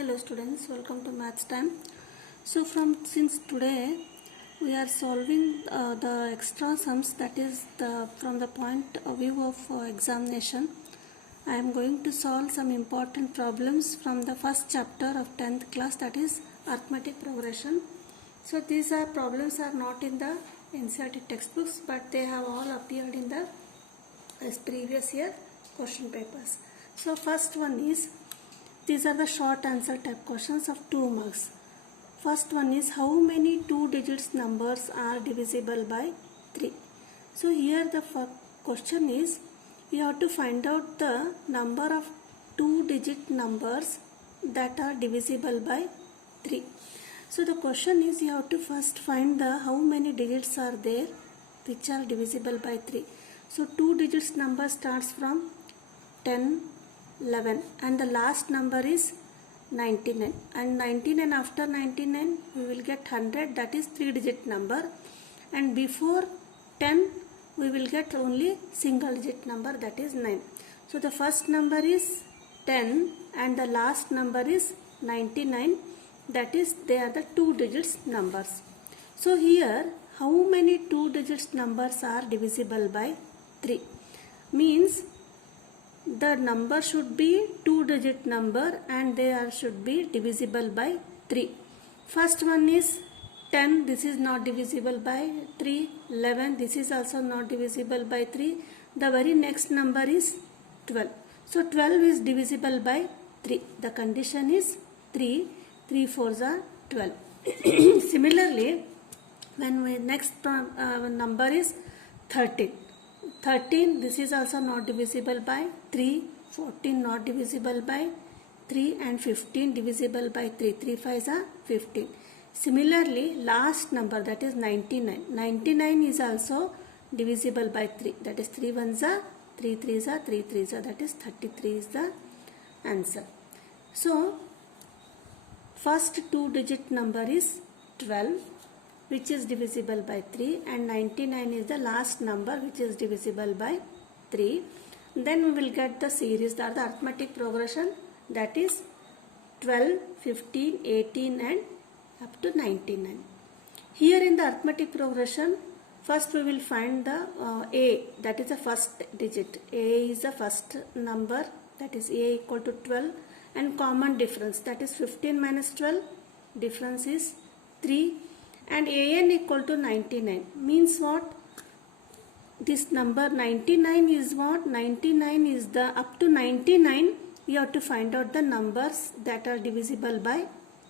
Hello students, welcome to maths time. So since today we are solving the extra sums, that is from the point of view of examination. I am going to solve some important problems from the first chapter of 10th class, that is arithmetic progression. So these problems are not in the NCERT textbooks, but they have all appeared in the previous year question papers. So first one is, these are the short answer type questions of 2 marks. First one is, how many 2 digits numbers are divisible by 3? So here the question is, you have to find out the number of 2 digit numbers that are divisible by 3. So the question is, you have to first find the how many digits are there which are divisible by 3. So 2 digits number starts from 10, 11 and the last number is 99, and 99 after 99 we will get 100, that is 3 digit number, and before 10 we will get only single digit number, that is 9. So the first number is 10 and the last number is 99, that is they are the 2 digits numbers. So here how many 2 digits numbers are divisible by 3 means the number should be 2 digit number and they should be divisible by 3. First one is 10, this is not divisible by 3. 11, this is also not divisible by 3. The very next number is 12. So 12 is divisible by 3. The condition is 3. 3 4s are 12. Similarly, when we next number is 13. 13, this is also not divisible by 3, 14 not divisible by 3 and 15 divisible by 3, 3 5s are 15. Similarly, last number, that is 99. 99 is also divisible by 3, that is 3 1s are 3 3s are 3 3s are, that is 33 is the answer. So, first 2 digit number is 12, which is divisible by 3, and 99 is the last number which is divisible by 3. Then we will get the series, that the arithmetic progression, that is 12, 15, 18 and up to 99. Here in the arithmetic progression, first we will find the A, that is the first digit. A is the first number, that is A equal to 12, and common difference, that is 15 minus 12, difference is 3. And an equal to 99 means what? This number 99 is what? 99 is the up to 99 you have to find out the numbers that are divisible by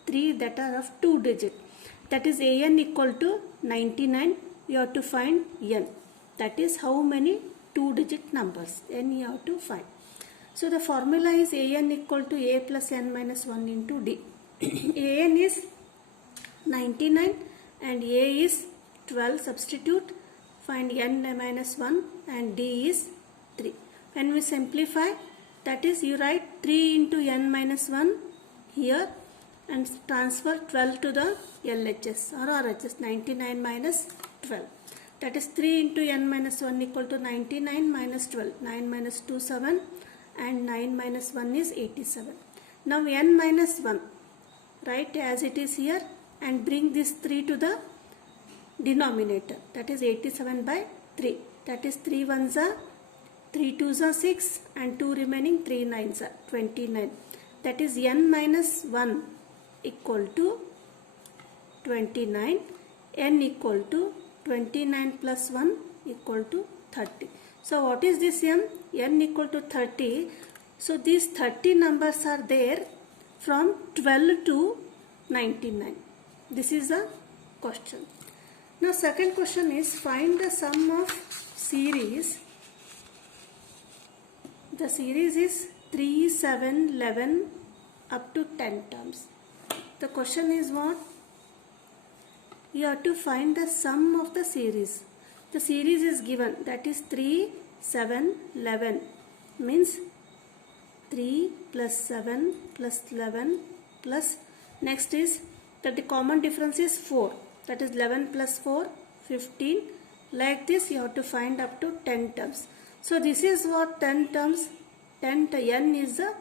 3 that are of 2 digit. That is an equal to 99, you have to find n. That is how many 2 digit numbers n you have to find. So the formula is an equal to a plus n minus 1 into d. An is 99 and a is 12, substitute, find n minus 1 and d is 3. When we simplify, that is you write 3 into n minus 1 here and transfer 12 to the LHS or RHS, 99 minus 12. That is 3 into n minus 1 equal to 99 minus 12, 9 minus 2 7 and 9 minus 1 is 87. Now n minus 1, write as it is here and bring this 3 to the denominator, that is 87 by 3, that is 3 1s are 3 2s are 6 and 2 remaining 3 9s are 29, that is n minus 1 equal to 29, n equal to 29 plus 1 equal to 30. So what is this n? N equal to 30. So these 30 numbers are there from 12 to 99. This is the question. Now second question is, find the sum of series. The series is 3, 7, 11 up to 10 terms. The question is what? You have to find the sum of the series. The series is given, that is 3, 7, 11 means 3 plus 7 plus 11 plus next is that the common difference is 4, that is 11 plus 4 15, like this you have to find up to 10 terms. So this is what 10 terms, 10 n is the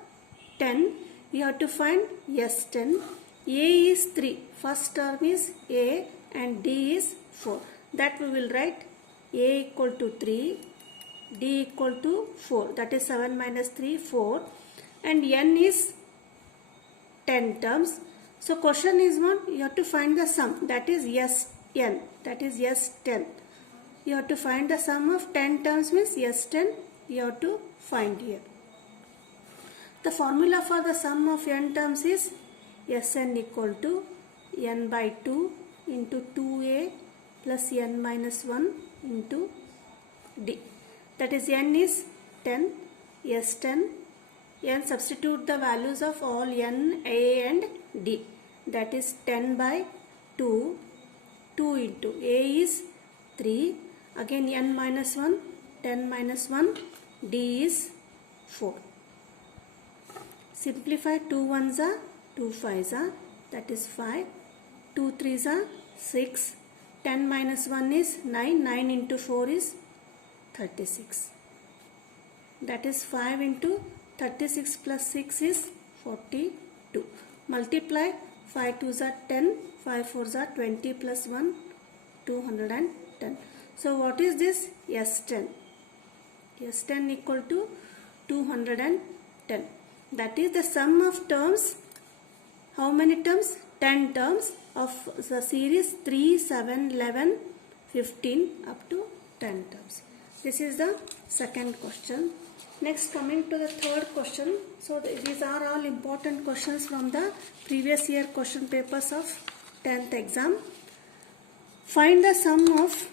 10, we have to find S10. A is 3. First term is A and D is 4. That we will write A equal to 3, D equal to 4. That is 7 minus 3, 4. And N is 10 terms. So question is one, you have to find the sum. That is Sn. That is S10. You have to find the sum of 10 terms means S10. You have to find here. The formula for the sum of n terms is Sn equal to n by 2 into 2a plus n minus 1 into d. That is n is 10, S10. N substitute the values of all n, a and d. That is 10 by 2, 2 into a is 3, again n minus 1, 10 minus 1, d is 4. Simplify 2 ones are 2 5s are, that is 5, 2 3s are 6, 10 minus 1 is 9, 9 into 4 is 36. That is 5 into 36 plus 6 is 42. Multiply 5 2s are 10, 5 4s are 20 plus 1, 210. So what is this? S10. S10 equal to 210. That is the sum of terms. How many terms? 10 terms of the series 3, 7, 11, 15 up to 10 terms. This is the second question. Next, coming to the third question. So these are all important questions from the previous year question papers of 10th exam. Find the sum of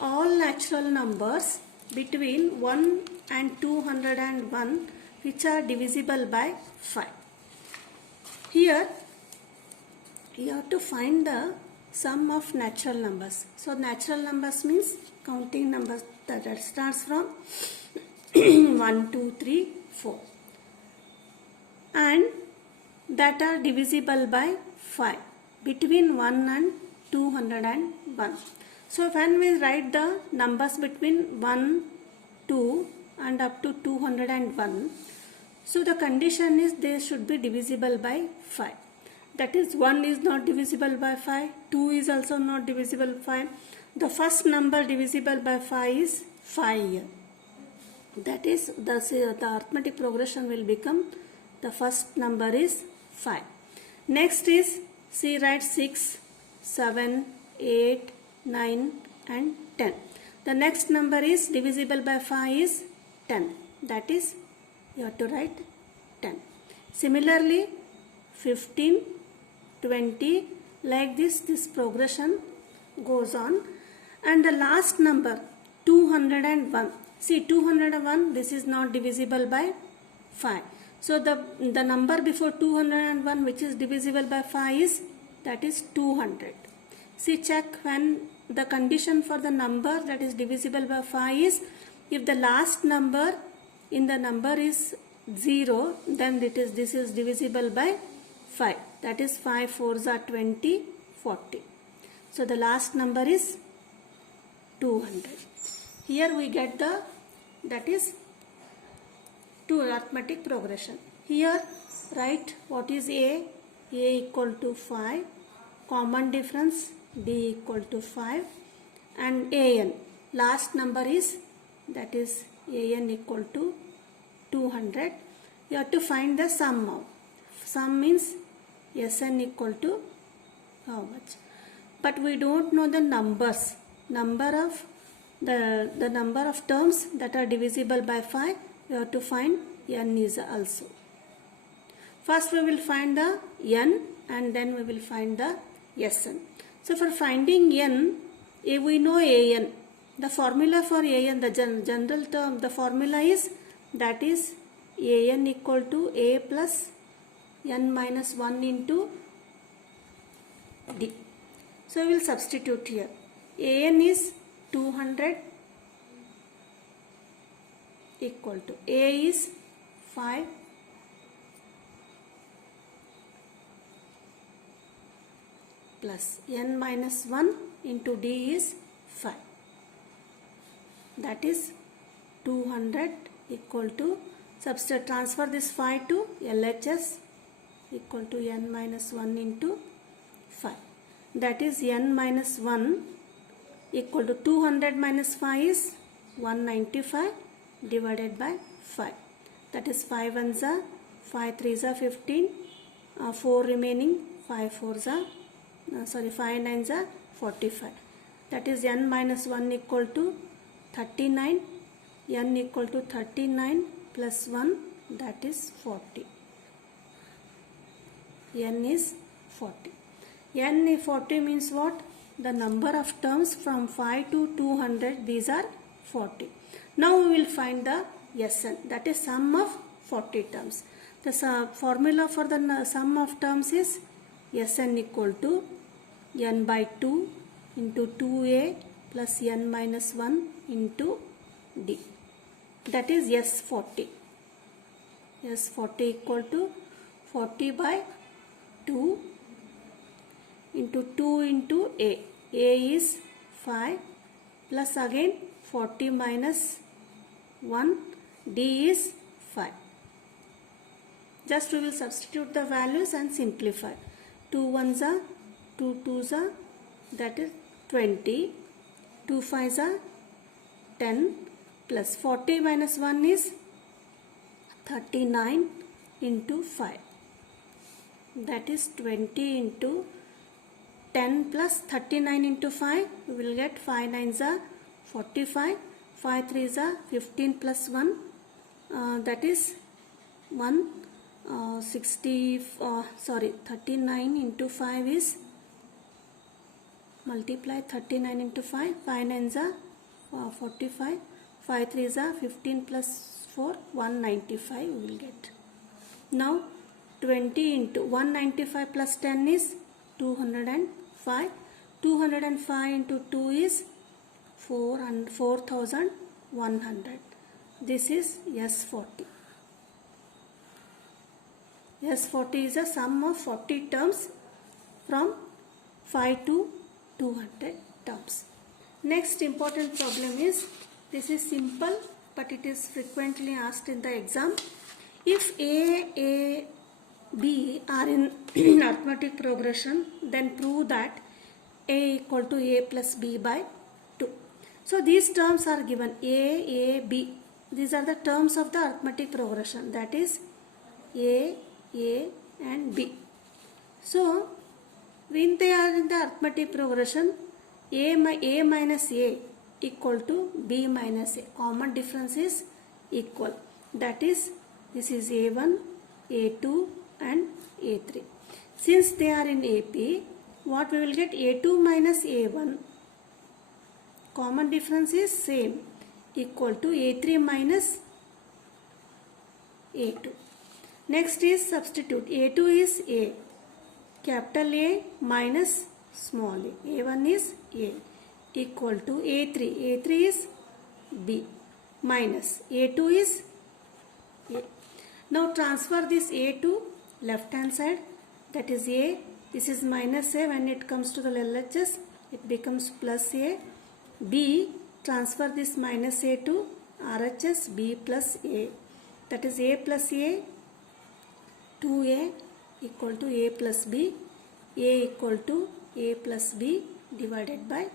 all natural numbers between 1 and 201 which are divisible by 5. Here you have to find the sum of natural numbers. So natural numbers means counting numbers that starts from 1, 2, 3, 4 and that are divisible by 5 between 1 and 201. So when we write the numbers between 1, 2 and up to 201, so the condition is they should be divisible by 5. That is 1 is not divisible by 5, 2 is also not divisible by 5. The first number divisible by 5 is 5 here. That is the arithmetic progression will become the first number is 5. Next is see write 6, 7, 8, 9 and 10. The next number is divisible by 5 is 10. That is you have to write 10. Similarly 15, 20 like this progression goes on and the last number 201. See 201 this is not divisible by 5. So the number before 201 which is divisible by 5 is that is 200. See check when the condition for the number that is divisible by 5 is if the last number in the number is 0 then this is divisible by 5. That is 5 4s are 20, 40. So the last number is 200. Here we get the that is 2 arithmetic progression. Here write what is A equal to 5, common difference D equal to 5 and AN last number is that is AN equal to 200. You have to find the sum of. Sum means SN equal to how much? But we don't know the numbers. Number of the number of terms that are divisible by 5, we have to find N is also. First we will find the N and then we will find the Sn. So for finding N, we know AN. The formula for AN, the general term, the formula is that is AN equal to A plus N minus 1 into D. So we will substitute here. AN is 200 equal to A is 5 plus N minus 1 into D is 5. That is 200 equal to Substitute, transfer this 5 to LHS equal to n minus 1 into 5. That is n minus 1 equal to 200 minus 5 is 195 divided by 5. That is 5 ones are 5 3s are 15, 4 remaining, 5 4s are 5 9s are 45. That is n minus 1 equal to 39, n equal to 39 plus 1, that is 40. N is 40. N 40 means what? The number of terms from 5 to 200, these are 40. Now we will find the Sn, that is sum of 40 terms. The formula for the sum of terms is Sn equal to n by 2 into 2a plus n minus 1 into d. That is S40. S40 equal to 40 by 2 into 2 into a. A is 5 plus again 40 minus 1. D is 5. Just we will substitute the values and simplify. 2 1s are 2 2s are, that is 20. 2 5s are 10 plus 40 minus 1 is 39 into 5. That is 20 into 10 plus 39 into 5. We will get 5 9s are 45. 5 3s are 15 plus 1. That is 39 into 5 is, multiply 39 into 5. 5 9s are 45. 5 3s are 15 plus 4, 195 we will get. Now 20 into 195 plus 10 is 205. 205 into 2 is 4100. This is S40. S40 is a sum of 40 terms from 5 to 200 terms. Next important problem is, this is simple but it is frequently asked in the exam. If A, B are in arithmetic progression, then prove that A equal to A plus B by 2. So these terms are given, A, B. These are the terms of the arithmetic progression, that is A and B. So when they are in the arithmetic progression, A minus A equal to B minus A. Common difference is equal. That is, this is A1, A2 and A3. Since they are in AP, what we will get? A2 minus A1. Common difference is same, equal to A3 minus A2. Next is substitute. A2 is A. Capital A minus small a. A1 is A. Equal to A3. A3 is B. Minus A2 is A. Now transfer this A to left hand side. That is A. This is minus A. When it comes to the LHS, it becomes plus A. B. Transfer this minus A to RHS. B plus A. That is A plus A. 2A equal to A plus B. A equal to A plus B divided by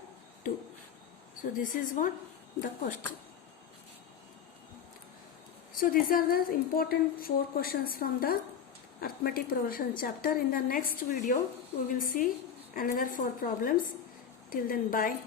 2. So this is what the question. So these are the important 4 questions from the arithmetic progression chapter. In the next video we will see another 4 problems. Till then, bye.